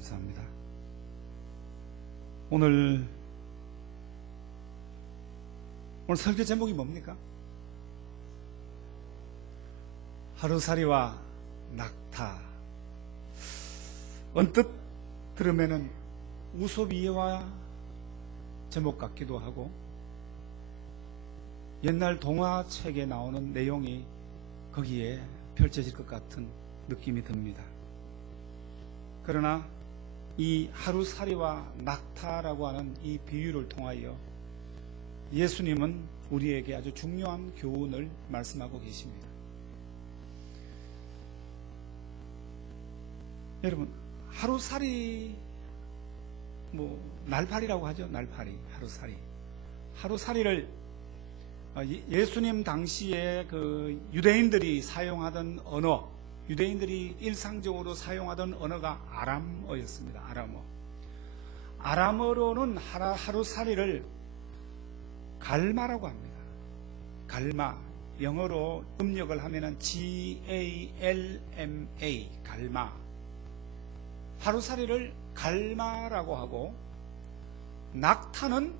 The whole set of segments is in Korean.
감사합니다. 오늘 설교 제목이 뭡니까? 하루살이와 낙타. 언뜻 들으면은 우소비와 제목 같기도 하고 옛날 동화책에 나오는 내용이 거기에 펼쳐질 것 같은 느낌이 듭니다. 그러나 이 하루살이와 낙타라고 하는 이 비유를 통하여 예수님은 우리에게 아주 중요한 교훈을 말씀하고 계십니다. 여러분, 하루살이, 날파리라고 하죠. 날파리, 하루살이. 하루살이를 예수님 당시에 그 유대인들이 사용하던 언어, 유대인들이 일상적으로 사용하던 언어가 아람어였습니다. 아람어. 아람어로는 하루살이를 갈마라고 합니다. 갈마. 영어로 음력을 하면은 Galma, 갈마. 하루살이를 갈마라고 하고, 낙타는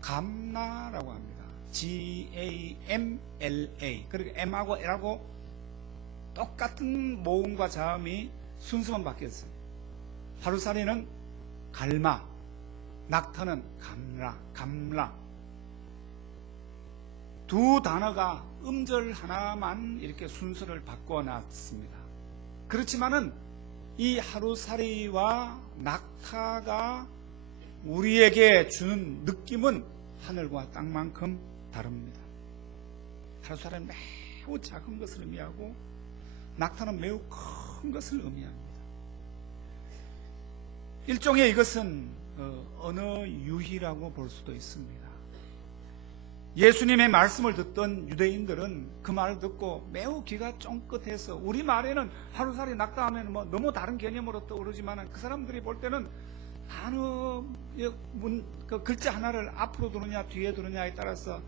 감나라고 합니다. Gamla. 그러니까 M하고 L하고 똑같은 모음과 자음이 순서만 바뀌었어요. 하루살이는 갈마, 낙타는 감라. 두 단어가 음절 하나만 이렇게 순서를 바꿔놨습니다. 그렇지만은 이 하루살이와 낙타가 우리에게 주는 느낌은 하늘과 땅만큼 다릅니다. 하루살이는 매우 작은 것을 의미하고 낙타는 매우 큰 것을 의미합니다. 일종의 이것은 언어 유희라고 볼 수도 있습니다. 예수님의 말씀을 듣던 유대인들은 그 말을 듣고 매우 귀가 쫑긋해서, 우리 말에는 하루살이 낙타 하면 너무 다른 개념으로 떠오르지만 그 사람들이 볼 때는 단어, 그 글자 하나를 앞으로 두느냐 뒤에 두느냐에 따라서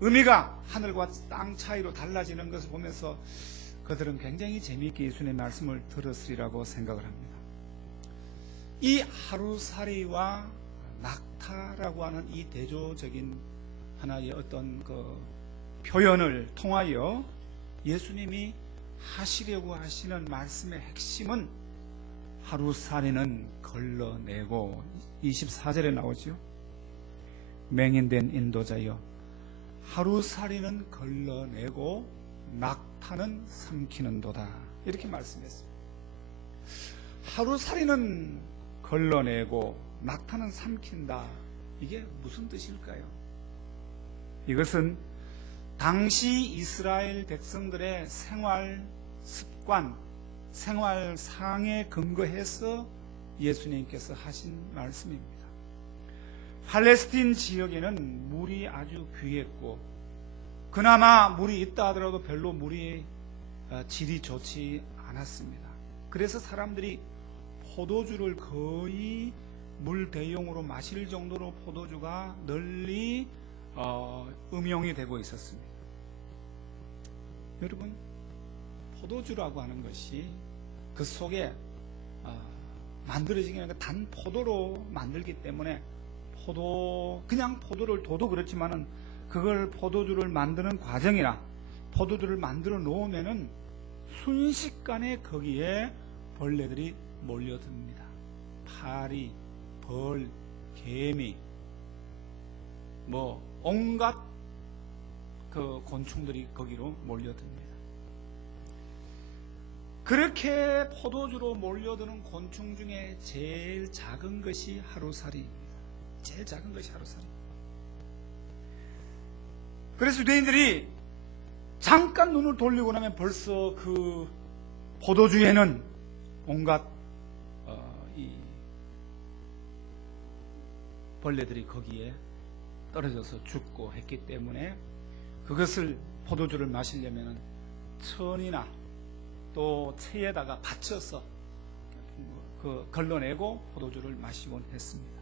의미가 하늘과 땅 차이로 달라지는 것을 보면서 그들은 굉장히 재미있게 예수님의 말씀을 들었으리라고 생각을 합니다. 이 하루살이와 낙타라고 하는 이 대조적인 하나의 어떤 그 표현을 통하여 예수님이 하시려고 하시는 말씀의 핵심은 하루살이는 걸러내고, 24절에 나오죠. 맹인된 인도자여, 하루살이는 걸러내고 낙타는 삼키는도다, 이렇게 말씀했습니다. 하루살이는 걸러내고 낙타는 삼킨다. 이게 무슨 뜻일까요? 이것은 당시 이스라엘 백성들의 생활 습관, 생활상에 근거해서 예수님께서 하신 말씀입니다. 팔레스틴 지역에는 물이 아주 귀했고, 그나마 물이 있다 하더라도 별로 물이 질이 좋지 않았습니다. 그래서 사람들이 포도주를 거의 물 대용으로 마실 정도로 포도주가 널리 음용이 되고 있었습니다. 여러분, 포도주라고 하는 것이 그 속에 만들어지게 하는 단 포도로 만들기 때문에 그냥 포도를 둬도 그렇지만은 그걸 포도주를 만드는 과정이나 포도주를 만들어 놓으면은 순식간에 거기에 벌레들이 몰려듭니다. 파리, 벌, 개미, 온갖 그 곤충들이 거기로 몰려듭니다. 그렇게 포도주로 몰려드는 곤충 중에 제일 작은 것이 하루살이입니다. 제일 작은 것이 하루살이. 그래서 유대인들이 잠깐 눈을 돌리고 나면 벌써 그 포도주에는 온갖 이 벌레들이 거기에 떨어져서 죽고 했기 때문에 그것을, 포도주를 마시려면 천이나 또 채에다가 받쳐서 걸러내고 포도주를 마시곤 했습니다.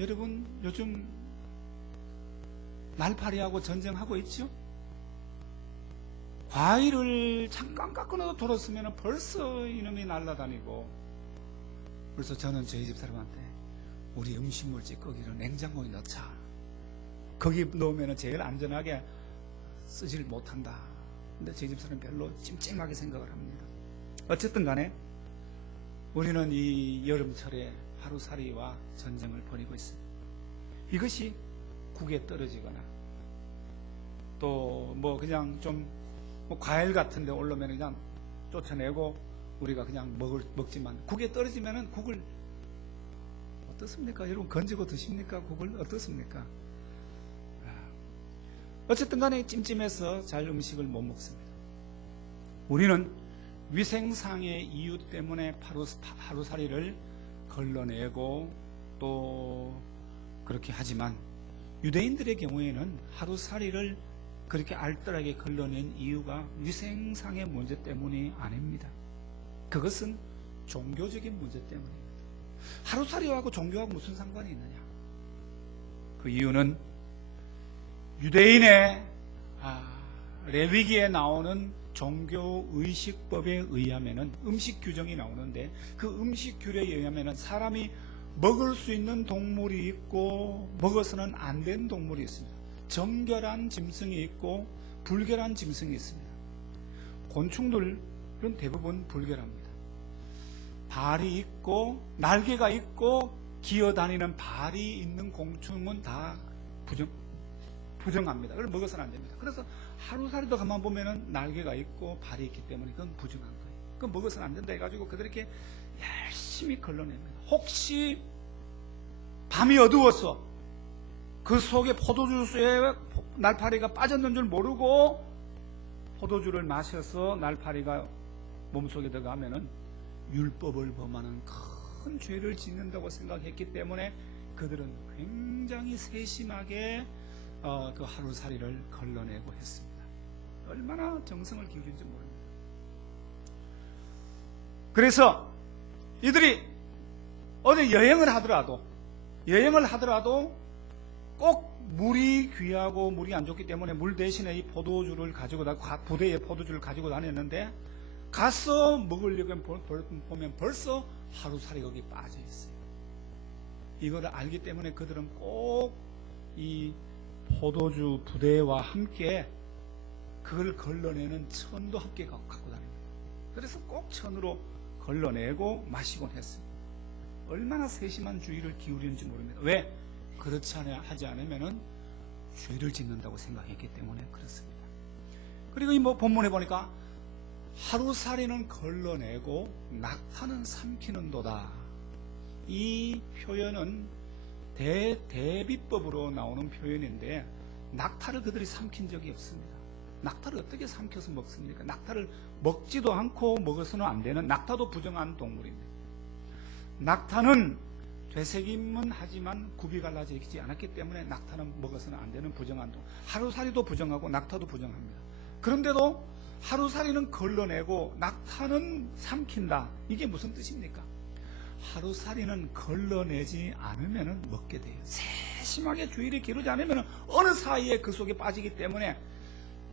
여러분, 요즘 날파리하고 전쟁하고 있죠? 과일을 잠깐 깎아놔도 돌았으면 벌써 이놈이 날아다니고, 그래서 저는 저희 집 사람한테 우리 음식물 찌꺼기를 냉장고에 넣자. 거기 넣으면 제일 안전하게 쓰질 못한다. 근데 저희 집 사람은 별로 찜찜하게 생각을 합니다. 어쨌든 간에 우리는 이 여름철에 하루살이와 전쟁을 벌이고 있습니다. 이것이 국에 떨어지거나 또 뭐 그냥 좀 뭐 과일 같은 데 올라오면 그냥 쫓아내고 우리가 그냥 먹지만 국에 떨어지면은 국을 어떻습니까? 여러분 건지고 드십니까? 국을 어떻습니까? 어쨌든 간에 찜찜해서 잘 음식을 못 먹습니다. 우리는 위생상의 이유 때문에 하루살이를 걸러내고 또 그렇게 하지만 유대인들의 경우에는 하루살이를 그렇게 알뜰하게 걸러낸 이유가 위생상의 문제 때문이 아닙니다. 그것은 종교적인 문제 때문입니다. 하루살이하고 종교하고 무슨 상관이 있느냐? 그 이유는 유대인의 레위기에 나오는 종교의식법에 의하면은 음식 규정이 나오는데 그 음식 규례에 의하면은 사람이 먹을 수 있는 동물이 있고 먹어서는 안 되는 동물이 있습니다. 정결한 짐승이 있고 불결한 짐승이 있습니다. 곤충들은 대부분 불결합니다. 발이 있고 날개가 있고 기어다니는 발이 있는 곤충은 다 부정합니다. 그걸 먹어서는 안 됩니다. 그래서 하루살이도 가만 보면은 날개가 있고 발이 있기 때문에 그건 부정한 거예요. 그건 먹어서는 안 된다 해가지고 그들이 이렇게 열심히 걸러냅니다. 혹시 밤이 어두워서 그 속에 포도주에 날파리가 빠졌는 줄 모르고 포도주를 마셔서 날파리가 몸속에 들어가면은 율법을 범하는 큰 죄를 짓는다고 생각했기 때문에 그들은 굉장히 세심하게 그 하루살이를 걸러내고 했습니다. 얼마나 정성을 기울인지 모릅니다. 그래서 이들이 어디 여행을 하더라도 꼭 물이 귀하고 물이 안 좋기 때문에 물 대신에 이 포도주를 가지고 부대에 포도주를 가지고 다녔는데 가서 먹으려고 보면 벌써 하루살이 거기 빠져 있어요. 이거를 알기 때문에 그들은 꼭 이 포도주 부대와 함께 그걸 걸러내는 천도 함께 갖고 다닙니다. 그래서 꼭 천으로 걸러내고 마시곤 했습니다. 얼마나 세심한 주의를 기울이는지 모릅니다. 왜? 그렇지 하지 않으면은 죄를 짓는다고 생각했기 때문에 그렇습니다. 그리고 이 본문에 보니까 하루살이는 걸러내고 낙타는 삼키는도다. 이 표현은 대비법으로 나오는 표현인데 낙타를 그들이 삼킨 적이 없습니다. 낙타를 어떻게 삼켜서 먹습니까? 낙타를 먹지도 않고 먹어서는 안 되는, 낙타도 부정한 동물입니다. 낙타는 되새김은 하지만 굽이 갈라져 있지 않았기 때문에 낙타는 먹어서는 안 되는 부정한 동물. 하루살이도 부정하고 낙타도 부정합니다. 그런데도 하루살이는 걸러내고 낙타는 삼킨다. 이게 무슨 뜻입니까? 하루살이는 걸러내지 않으면 먹게 돼요. 세심하게 주의를 기르지 않으면 어느 사이에 그 속에 빠지기 때문에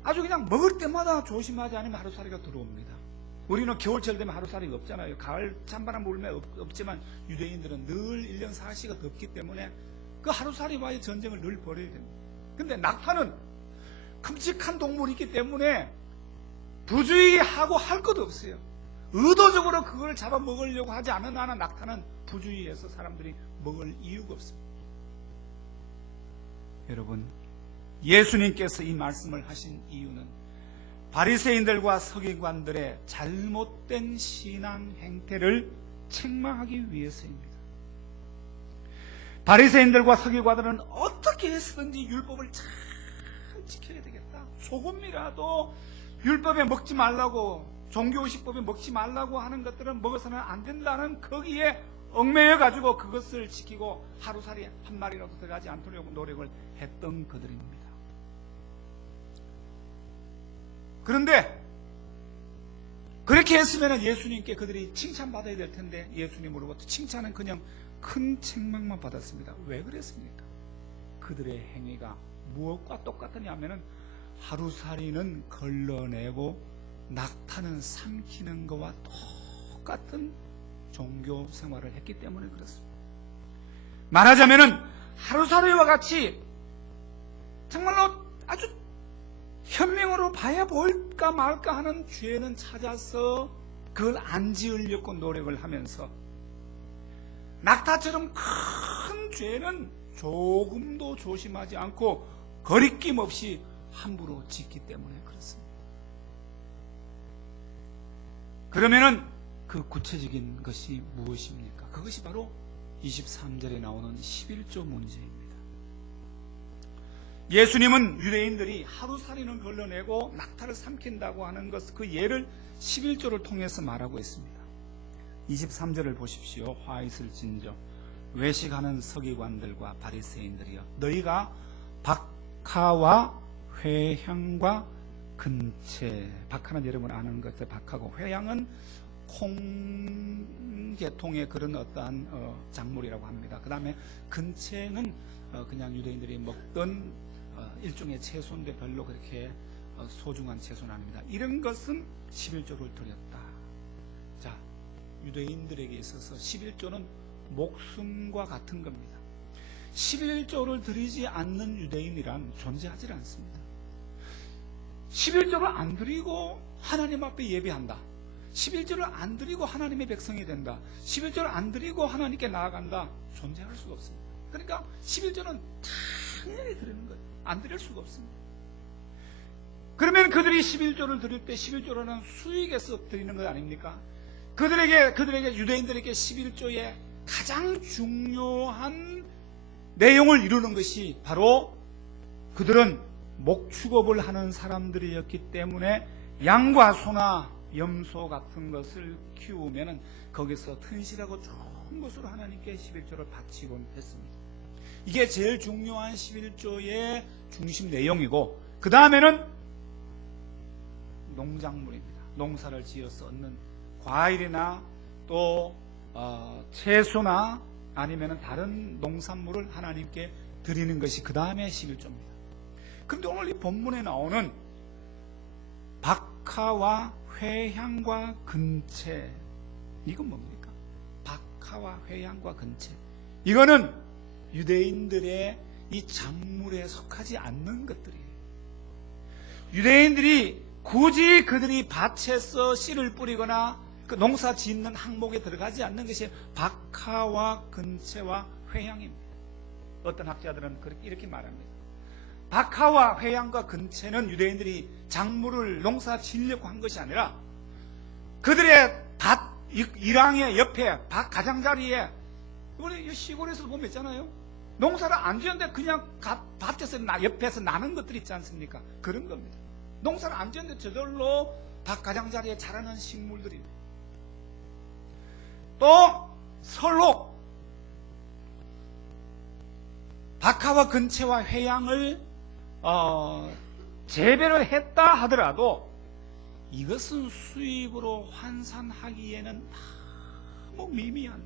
아주 그냥 먹을 때마다 조심하지 않으면 하루살이가 들어옵니다. 우리는 겨울철 되면 하루살이가 없잖아요. 가을 찬바람 불면 없지만 유대인들은 늘 1년 4시가 덥기 때문에 그 하루살이와의 전쟁을 늘 벌여야 됩니다. 근데 낙타는 큼직한 동물이기 때문에 부주의하고 할 것도 없어요. 의도적으로 그걸 잡아먹으려고 하지 않은 한은 낙타는 부주의해서 사람들이 먹을 이유가 없습니다. 여러분, 예수님께서 이 말씀을 하신 이유는 바리새인들과 서기관들의 잘못된 신앙 행태를 책망하기 위해서입니다. 바리새인들과 서기관들은 어떻게 해서든지 율법을 잘 지켜야 되겠다. 조금이라도 율법에 먹지 말라고, 종교의식법에 먹지 말라고 하는 것들은 먹어서는 안 된다는 거기에 얽매여가지고 그것을 지키고 하루살이 한 마리라도 들어가지 않도록 노력을 했던 그들입니다. 그런데 그렇게 했으면 예수님께 그들이 칭찬받아야 될 텐데 예수님으로부터 칭찬은 그냥 큰 책망만 받았습니다. 왜 그랬습니까? 그들의 행위가 무엇과 똑같으냐 하면은 하루살이는 걸러내고 낙타는 삼키는 것과 똑같은 종교 생활을 했기 때문에 그렇습니다. 말하자면은 하루살이와 같이 정말로 아주 현명으로 봐야 볼까 말까 하는 죄는 찾아서 그걸 안 지으려고 노력을 하면서 낙타처럼 큰 죄는 조금도 조심하지 않고 거리낌 없이 함부로 짓기 때문에 그렇습니다. 그러면은 그 구체적인 것이 무엇입니까? 그것이 바로 23절에 나오는 11조 문제입니다. 예수님은 유대인들이 하루살이는 걸러내고 낙타를 삼킨다고 하는 것, 그 예를 11조를 통해서 말하고 있습니다. 23절을 보십시오. 화 있을진저 외식하는 서기관들과 바리새인들이여, 너희가 박하와 회향과 근체, 박하는 여러분 아는 것을 박하고, 회향은 콩계통의 그런 어떠한 작물이라고 합니다. 그 다음에 근체는 그냥 유대인들이 먹던 일종의 채소인데 별로 그렇게 소중한 채소는 아닙니다. 이런 것은 11조를 드렸다. 자, 유대인들에게 있어서 11조는 목숨과 같은 겁니다. 11조를 드리지 않는 유대인이란 존재하지 않습니다. 11조를 안 드리고 하나님 앞에 예배한다. 11조를 안 드리고 하나님의 백성이 된다. 11조를 안 드리고 하나님께 나아간다. 존재할 수가 없습니다. 그러니까 11조는 당연히 드리는 거예요. 안 드릴 수가 없습니다. 그러면 그들이 11조를 드릴 때 11조라는 수익에서 드리는 것 아닙니까? 그들에게 유대인들에게 11조의 가장 중요한 내용을 이루는 것이 바로 그들은 목축업을 하는 사람들이었기 때문에 양과 소나 염소 같은 것을 키우면은 거기서 튼실하고 좋은 것으로 하나님께 11조를 바치곤 했습니다. 이게 제일 중요한 11조의 중심 내용이고, 그 다음에는 농작물입니다. 농사를 지어서 얻는 과일이나 또 채소나 아니면 다른 농산물을 하나님께 드리는 것이 그 다음에 11조입니다. 그런데 오늘 이 본문에 나오는 박하와 회향과 근체, 이건 뭡니까? 박하와 회향과 근체, 이거는 유대인들의 이 작물에 속하지 않는 것들이에요. 유대인들이 굳이 그들이 밭에서 씨를 뿌리거나 그 농사 짓는 항목에 들어가지 않는 것이 박하와 근체와 회향입니다. 어떤 학자들은 이렇게 말합니다. 박하와 회향과 근체는 유대인들이 작물을 농사 지으려고 한 것이 아니라 그들의 밭 일항의 옆에 밭 가장자리에, 우리 시골에서 보면 있잖아요. 농사를 안 지었는데 그냥 밭에서 옆에서 나는 것들이 있지 않습니까? 그런 겁니다. 농사를 안 지었는데 저절로 밭 가장자리에 자라는 식물들입니다. 또 설록, 박하와 근체와 회향을 재배를 했다 하더라도 이것은 수입으로 환산하기에는 너무 미미한,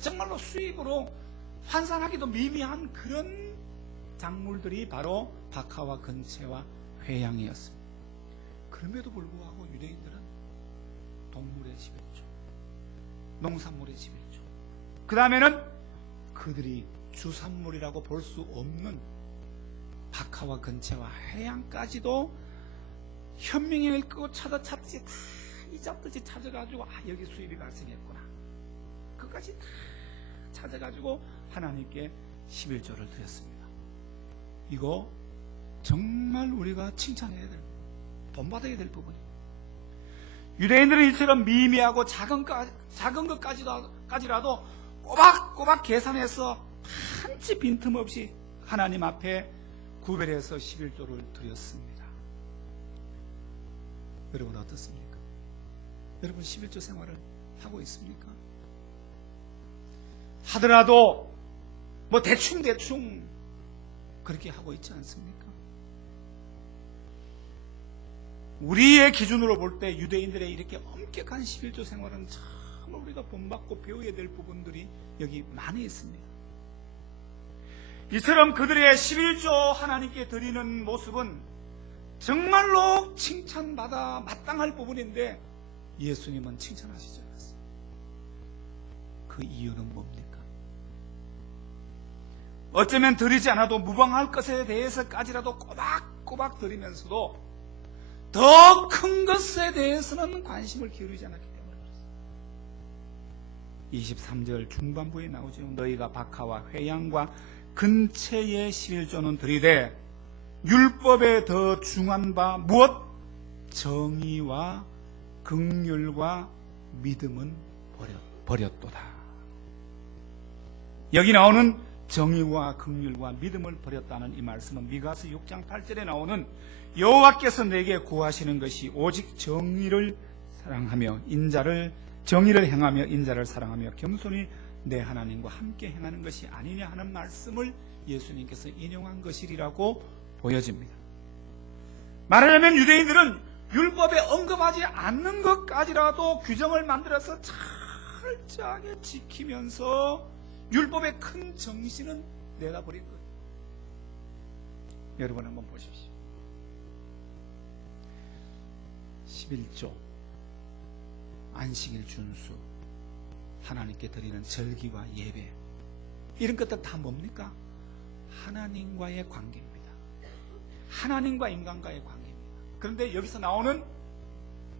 정말로 수입으로 환산하기도 미미한 그런 작물들이 바로 박하와 근체와 회향이었습니다. 그럼에도 불구하고 유대인들은 동물의 11조, 농산물의 11조, 그 다음에는 그들이 주산물이라고 볼 수 없는 박하와 근체와 회향까지도 현명을 끄고 찾지 다 이잡듯이 찾아가지고, 여기 수입이 발생했구나, 그까지 다 찾아가지고 하나님께 11조를 드렸습니다. 이거 정말 우리가 칭찬해야 될, 본받아야 될 부분이에요. 유대인들은 이처럼 미미하고 작은 것까지라도 꼬박꼬박 계산해서 한 치 빈틈없이 하나님 앞에 구별해서 11조를 드렸습니다. 여러분 어떻습니까? 여러분 11조 생활을 하고 있습니까? 하더라도 뭐 대충 그렇게 하고 있지 않습니까? 우리의 기준으로 볼 때 유대인들의 이렇게 엄격한 11조 생활은 정말 우리가 본받고 배워야 될 부분들이 여기 많이 있습니다. 이처럼 그들의 11조 하나님께 드리는 모습은 정말로 칭찬받아 마땅할 부분인데 예수님은 칭찬하시지 않았어요. 그 이유는 뭡니까? 어쩌면 드리지 않아도 무방할 것에 대해서까지라도 꼬박꼬박 드리면서도 더 큰 것에 대해서는 관심을 기울이지 않았기 때문에 그렇습니다. 23절 중반부에 나오죠. 너희가 박하와 회양과 근처의 11조는 드리되 율법에 더 중한 바 무엇? 정의와 긍휼과 믿음은 버렸도다. 여기 나오는 정의와 긍휼과 믿음을 버렸다는 이 말씀은 미가서 6장 8절에 나오는 여호와께서 내게 구하시는 것이 오직 정의를 사랑하며 정의를 행하며 인자를 사랑하며 겸손히 내 하나님과 함께 행하는 것이 아니냐 하는 말씀을 예수님께서 인용한 것이라고 보여집니다. 말하자면 유대인들은 율법에 언급하지 않는 것까지라도 규정을 만들어서 철저하게 지키면서 율법의 큰 정신은 내다버린 거예요. 여러분 한번 보십시오. 11조 안식일 준수, 하나님께 드리는 절기와 예배, 이런 것들 다 뭡니까? 하나님과의 관계입니다. 하나님과 인간과의 관계입니다. 그런데 여기서 나오는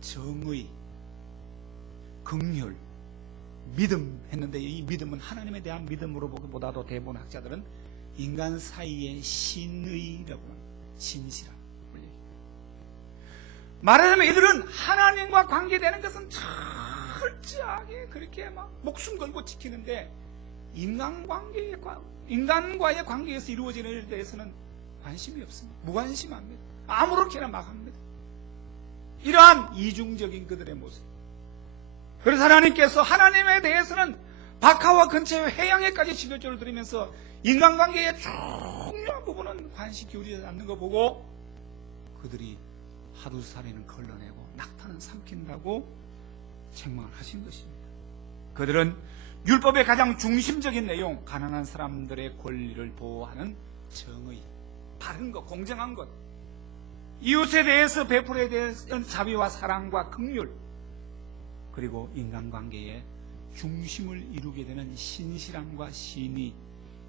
정의, 긍휼, 믿음 했는데 이 믿음은 하나님에 대한 믿음으로 보기보다도 대부분 학자들은 인간 사이의 신의라고 합니다. 신시라. 말하자면 이들은 하나님과 관계되는 것은 철저하게 그렇게 막 목숨 걸고 지키는데 인간과의 관계에서 이루어지는 일에 대해서는 관심이 없습니다. 무관심합니다. 아무렇게나 막 합니다. 이러한 이중적인 그들의 모습. 그래서 하나님께서 하나님에 대해서는 박하와 근처의 회양에까지 11조를 드리면서 인간관계의 중요한 부분은 관심 기울이지 않는 거 보고 그들이 하루살이는 걸러내고 낙타는 삼킨다고 책망을 하신 것입니다. 그들은 율법의 가장 중심적인 내용, 가난한 사람들의 권리를 보호하는 정의, 바른 것, 공정한 것, 이웃에 대해서 베풀어야 될 자비와 사랑과 긍휼, 그리고 인간관계의 중심을 이루게 되는 신실함과 신의,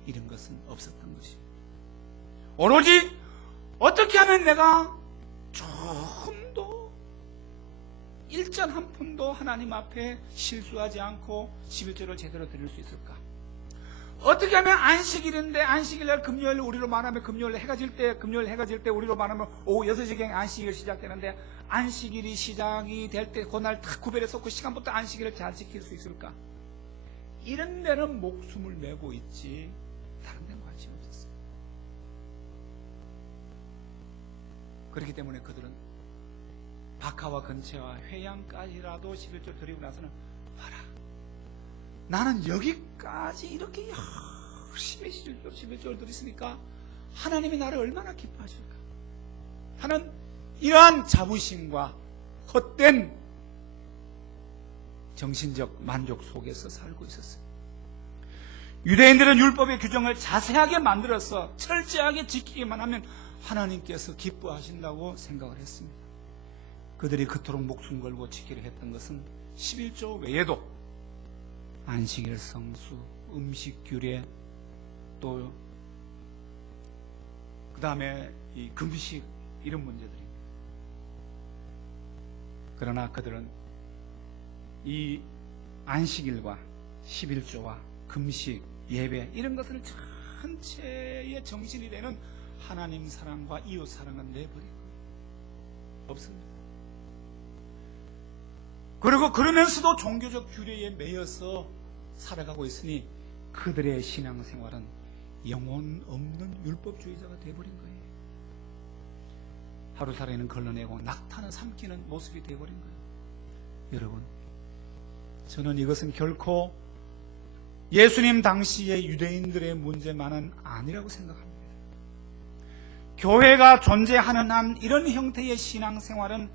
이런 것은 없었던 것입니다. 오로지 어떻게 하면 내가 조금도 일전 한 푼도 하나님 앞에 실수하지 않고 11조를 제대로 드릴 수 있을까? 어떻게 하면 안식일인데 안식일날 금요일 우리로 말하면 금요일 해가 질 때 우리로 말하면 오후 6시경에 안식일 시작되는데 안식일이 시작이 될 때 그날 딱 구별해서 그 시간부터 안식일을 잘 지킬 수 있을까? 이런 데는 목숨을 메고 있지 다른 데는 관심이 없었어요. 그렇기 때문에 그들은 박하와 근처와 회양까지라도 11조 드리고 나서는 봐라, 나는 여기까지 이렇게 열심히 11조를 드렸으니까 하나님이 나를 얼마나 기뻐하실까 하는 이러한 자부심과 헛된 정신적 만족 속에서 살고 있었어요. 유대인들은 율법의 규정을 자세하게 만들어서 철저하게 지키기만 하면 하나님께서 기뻐하신다고 생각을 했습니다. 그들이 그토록 목숨 걸고 지키려 했던 것은 11조 외에도 안식일 성수, 음식 규례, 또 그 다음에 이 금식, 이런 문제들입니다. 그러나 그들은 이 안식일과 11조와 금식, 예배, 이런 것을 전체의 정신이 되는 하나님 사랑과 이웃 사랑은 내버리고 없습니다. 그리고 그러면서도 종교적 규례에 매여서 살아가고 있으니 그들의 신앙생활은 영혼 없는 율법주의자가 되어버린 거예요. 하루살이는 걸러내고 낙타는 삼키는 모습이 되어버린 거예요. 여러분, 저는 이것은 결코 예수님 당시의 유대인들의 문제만은 아니라고 생각합니다. 교회가 존재하는 한 이런 형태의 신앙생활은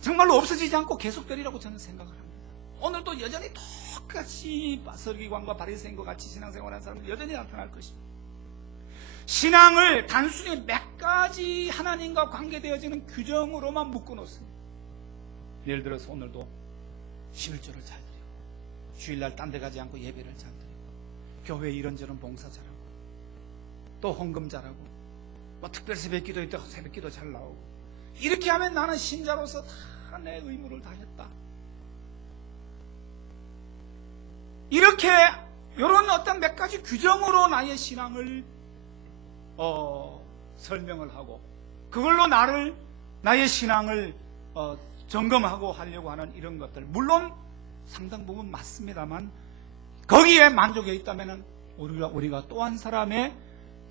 정말로 없어지지 않고 계속되리라고 저는 생각을 합니다. 오늘도 여전히 똑같이 서기관과 바리새인과 같이 신앙생활하는 사람들 여전히 나타날 것입니다. 신앙을 단순히 몇 가지 하나님과 관계되어지는 규정으로만 묶어놓습니다. 예를 들어서 오늘도 11조를 잘 드리고 주일날 딴 데 가지 않고 예배를 잘 드리고 교회 이런저런 봉사 잘하고 또 헌금 잘하고 뭐 특별 새벽기도 있다 새벽기도 잘 나오고 이렇게 하면 나는 신자로서 다 내 의무를 다했다. 이렇게 이런 어떤 몇 가지 규정으로 나의 신앙을 설명을 하고 그걸로 나의 신앙을 점검하고 하려고 하는 이런 것들 물론 상당 부분 맞습니다만 거기에 만족해 있다면 우리가 또 한 사람의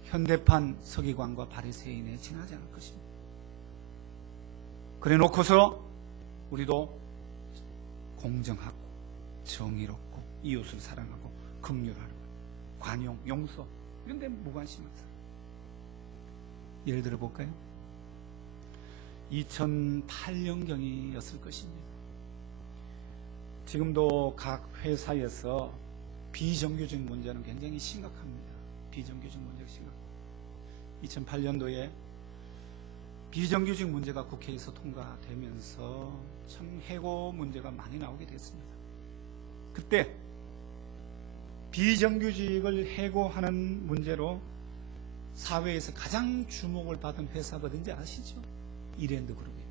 현대판 서기관과 바리새인에 지나지 않을 것입니다. 그래 놓고서 우리도 공정하고 정의롭고 이웃을 사랑하고 긍휼하고 관용, 용서 이런 데 무관심한 사람. 예를 들어 볼까요? 2008년경이었을 것입니다. 지금도 각 회사에서 비정규직 문제는 굉장히 심각합니다. 비정규직 문제가 심각합니다. 2008년도에 비정규직 문제가 국회에서 통과되면서 참 해고 문제가 많이 나오게 됐습니다. 그때 비정규직을 해고하는 문제로 사회에서 가장 주목을 받은 회사가 어딘지 아시죠? 이랜드 그룹입니다.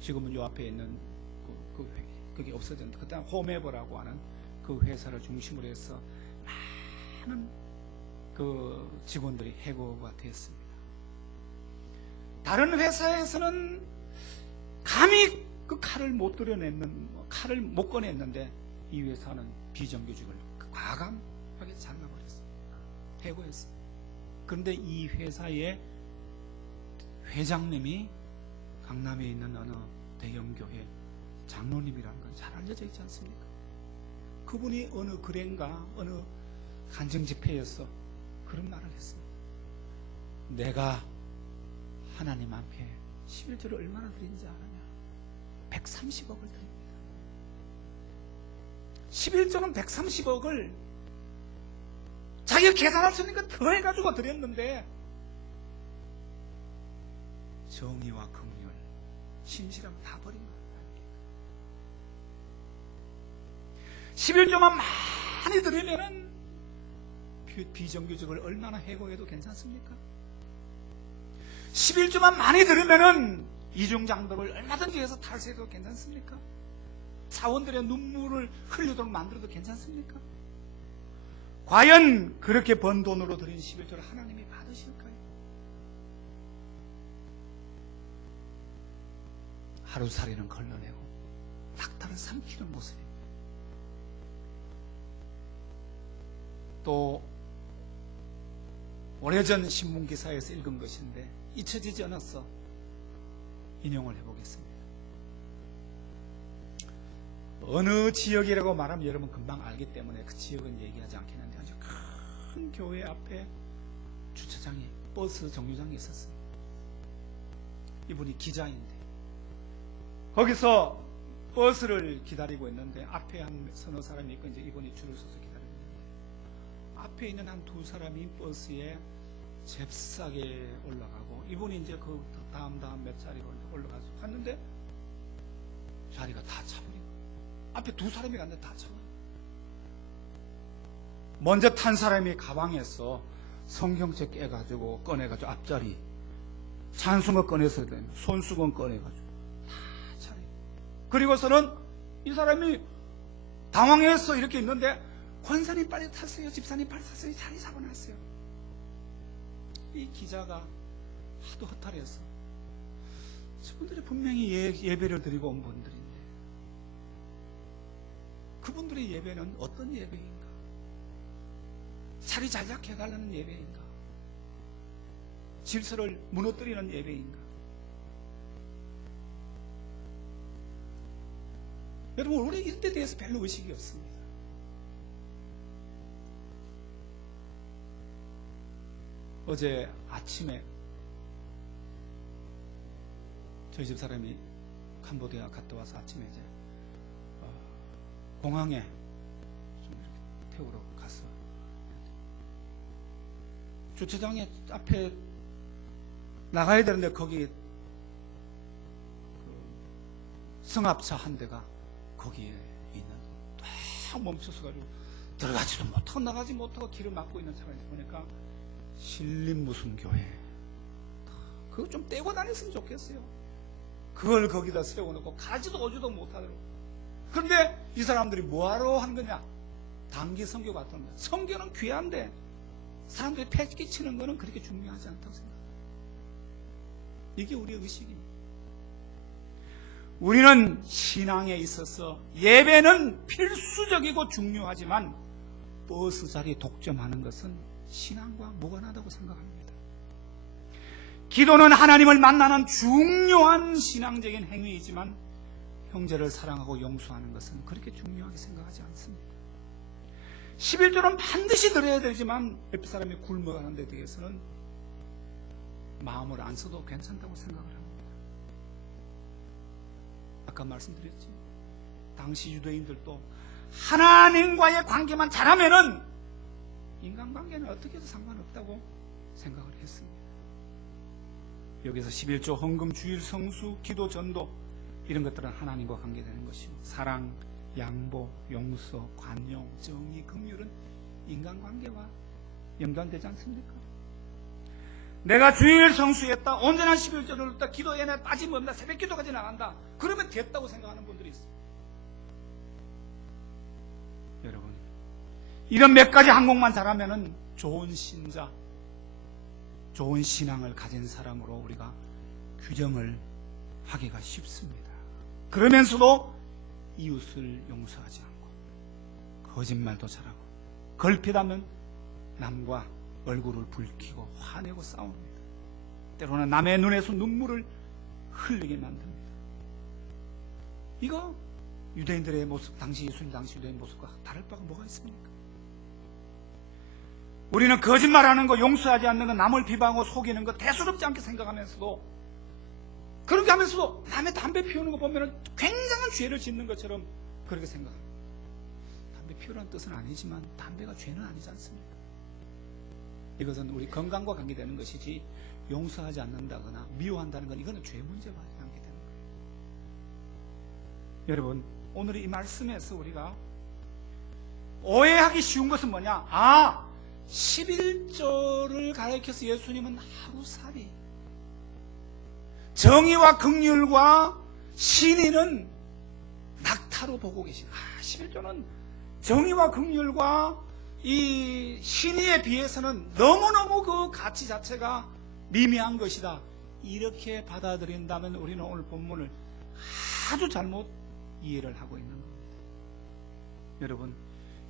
지금은 요 앞에 있는 그게 없어졌는데 그때 홈에버라고 하는 그 회사를 중심으로 해서 많은 그 직원들이 해고가 됐습니다. 다른 회사에서는 감히 그 칼을 못 꺼냈는데 이 회사는 비정규직을 과감하게 잘라버렸어요. 해고했어요. 그런데 이 회사의 회장님이 강남에 있는 어느 대형교회 장로님이라는 건 잘 알려져 있지 않습니까? 그분이 어느 글인가 어느 간증 집회에서 그런 말을 했습니다. 내가 하나님 앞에 11조를 얼마나 드린지 아느냐? 130억을 드립니다. 11조는 130억을 자기가 계산할 수 있는 거 더 해가지고 드렸는데 정의와 긍휼, 신실함 다 버린 거예요. 11조만 많이 드리면은 비정규직을 얼마나 해고해도 괜찮습니까? 11조만 많이 들으면은 이중장독을 얼마든지 해서 탈세해도 괜찮습니까? 사원들의 눈물을 흘리도록 만들어도 괜찮습니까? 과연 그렇게 번 돈으로 드린 11조를 하나님이 받으실까요? 하루살이는 걸러내고 낙타를 삼키는 모습입니다. 또 오래전 신문기사에서 읽은 것인데 잊혀지지 않았어. 인용을 해보겠습니다. 어느 지역이라고 말하면 여러분 금방 알기 때문에 그 지역은 얘기하지 않겠는데 아주 큰 교회 앞에 주차장에 버스 정류장이 있었어요. 이분이 기자인데 거기서 버스를 기다리고 있는데 앞에 한 서너 사람이 있고 이제 이분이 줄을 서서 기다리고 있는데 앞에 있는 한 두 사람이 버스에 잽싸게 올라가고 이분이 이제 그 다음 몇 자리로 올라가서 갔는데 자리가 다 차버린 거예요. 앞에 두 사람이 갔는데 다 차버린 거예요. 먼저 탄 사람이 가방에서 성경책 깨가지고 꺼내가지고 앞자리 찬송가 꺼내서 손수건 꺼내가지고 다 차려. 그리고서는 이 사람이 당황해서 이렇게 있는데 권사님 빨리 타세요. 집사님 빨리 타세요. 자리 잡아놨어요. 이 기자가 하도 허탈해서 저분들이 분명히 예배를 드리고 온 분들인데 그분들의 예배는 어떤 예배인가? 자리 잘 잡게 해달라는 예배인가? 질서를 무너뜨리는 예배인가? 여러분 우리 이때 대해서 별로 의식이 없습니다. 어제 아침에 저희 집 사람이 캄보디아 갔다 와서 아침에 이제 공항에 좀 이렇게 태우러 갔어. 주차장에 앞에 나가야 되는데 거기 승합차 한 대가 거기에 있는 딱 멈춰서가지고 들어가지도 못하고 나가지 못하고 길을 막고 있는 차가 있는데 보니까 신림무순교회. 그거 좀 떼고 다녔으면 좋겠어요. 그걸 거기다 세워놓고 가지도 오지도 못하도록. 그런데 이 사람들이 뭐하러 한 거냐? 단기 선교 같은 거야. 선교는 귀한데 사람들이 패기 치는 거는 그렇게 중요하지 않다고 생각합니다. 이게 우리의 의식입니다. 우리는 신앙에 있어서 예배는 필수적이고 중요하지만 버스 자리 독점하는 것은 신앙과 무관하다고 생각합니다. 기도는 하나님을 만나는 중요한 신앙적인 행위이지만 형제를 사랑하고 용서하는 것은 그렇게 중요하게 생각하지 않습니다. 11조는 반드시 드려야 되지만 옆 사람이 굶어가는 데 대해서는 마음을 안 써도 괜찮다고 생각을 합니다. 아까 말씀드렸죠. 당시 유대인들도 하나님과의 관계만 잘하면은 인간관계는 어떻게 해도 상관없다고 생각을 했습니다. 여기서 11조 헌금, 주일, 성수, 기도, 전도 이런 것들은 하나님과 관계되는 것이고 사랑, 양보, 용서, 관용, 정의, 긍휼은 인간관계와 연관되지 않습니까? 내가 주일 성수했다, 온전한 11조를 했다, 기도에 내 빠짐없다, 새벽 기도까지 나간다, 그러면 됐다고 생각하는 분들이 있어요. 여러분, 이런 몇 가지 항목만 잘하면은 좋은 신자, 좋은 신앙을 가진 사람으로 우리가 규정을 하기가 쉽습니다. 그러면서도 이웃을 용서하지 않고 거짓말도 잘하고 걸핏하면 남과 얼굴을 붉히고 화내고 싸웁니다. 때로는 남의 눈에서 눈물을 흘리게 만듭니다. 이거 유대인들의 모습, 당시 예수님 당시 유대인 모습과 다를 바가 뭐가 있습니까? 우리는 거짓말하는 거, 용서하지 않는 거, 남을 비방하고 속이는 거 대수롭지 않게 생각하면서도, 그렇게 하면서도 남의 담배 피우는 거 보면 굉장한 죄를 짓는 것처럼 그렇게 생각합니다. 담배 피우라는 뜻은 아니지만 담배가 죄는 아니지 않습니까? 이것은 우리 건강과 관계되는 것이지 용서하지 않는다거나 미워한다는 건 이거는 죄 문제와 관계되는 거예요. 여러분, 오늘 이 말씀에서 우리가 오해하기 쉬운 것은 뭐냐? 11조를 가르쳐서 예수님은 하루살이, 정의와 긍휼과 신의는 낙타로 보고 계시다. 11조는 정의와 긍휼과 이 신의에 비해서는 너무너무 그 가치 자체가 미미한 것이다. 이렇게 받아들인다면 우리는 오늘 본문을 아주 잘못 이해를 하고 있는 겁니다. 여러분,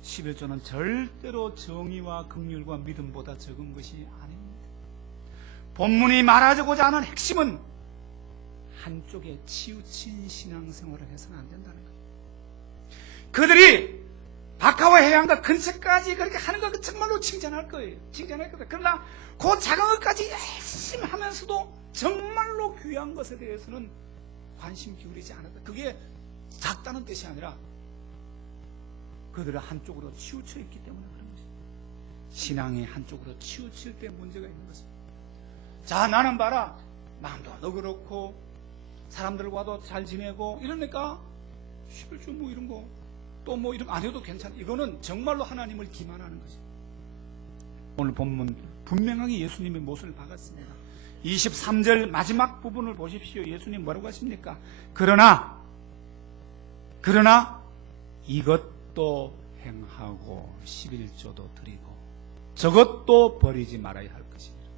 11조는 절대로 정의와 긍휼과 믿음보다 적은 것이 아닙니다. 본문이 말하고자 하는 핵심은 한쪽에 치우친 신앙생활을 해서는 안 된다는 거예요. 그들이 바카와 해양과 근처까지 그렇게 하는 것 정말로 칭찬할 거예요. 칭찬할 거다. 그러나 그 작은 것까지 열심히 하면서도 정말로 귀한 것에 대해서는 관심 기울이지 않았다. 그게 작다는 뜻이 아니라 그들은 한쪽으로 치우쳐 있기 때문에 그런 것입니다. 신앙이 한쪽으로 치우칠 때 문제가 있는 것입니다. 자, 나는 봐라, 마음도 너그럽고 사람들과도 잘 지내고 이러니까 11조 뭐 이런 거 또 뭐 이런 거 안 해도 괜찮아. 이거는 정말로 하나님을 기만하는 것입니다. 오늘 본문 분명하게 예수님의 모습을 박았습니다. 23절 마지막 부분을 보십시오. 예수님 뭐라고 하십니까? 그러나 이것도 행하고 11조도 드리고 저것도 버리지 말아야 할 것입니다.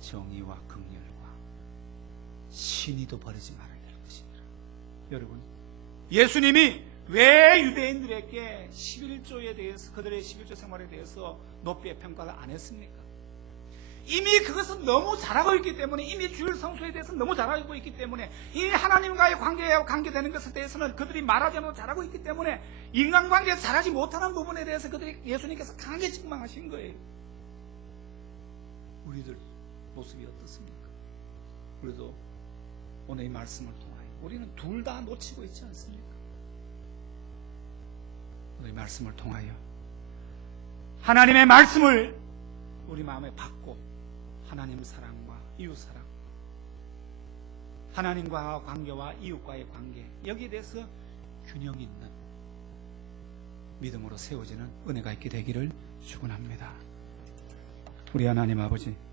정의와 긍휼과 신의도 버리지 말아야 할 것입니다. 여러분, 예수님이 왜 유대인들에게 11조에 대해서, 그들의 11조 생활에 대해서 높이 평가를 안 했습니까? 이미 그것은 너무 잘하고 있기 때문에, 이미 주일 성수에 대해서 너무 잘하고 있기 때문에, 이 하나님과의 관계되는 것에 대해서는 그들이 말하지 않아도 잘하고 있기 때문에 인간관계에서 잘하지 못하는 부분에 대해서 그들이 예수님께서 강하게 책망하신 거예요. 우리들 모습이 어떻습니까? 우리도 오늘 이 말씀을 통하여 우리는 둘 다 놓치고 있지 않습니까? 오늘 이 말씀을 통하여 하나님의 말씀을 우리 마음에 받고 하나님 사랑과 이웃 사랑, 하나님과의 관계와 이웃과의 관계, 여기에 대해서 균형 있는 믿음으로 세워지는 은혜가 있게 되기를 축원합니다. 우리 하나님 아버지,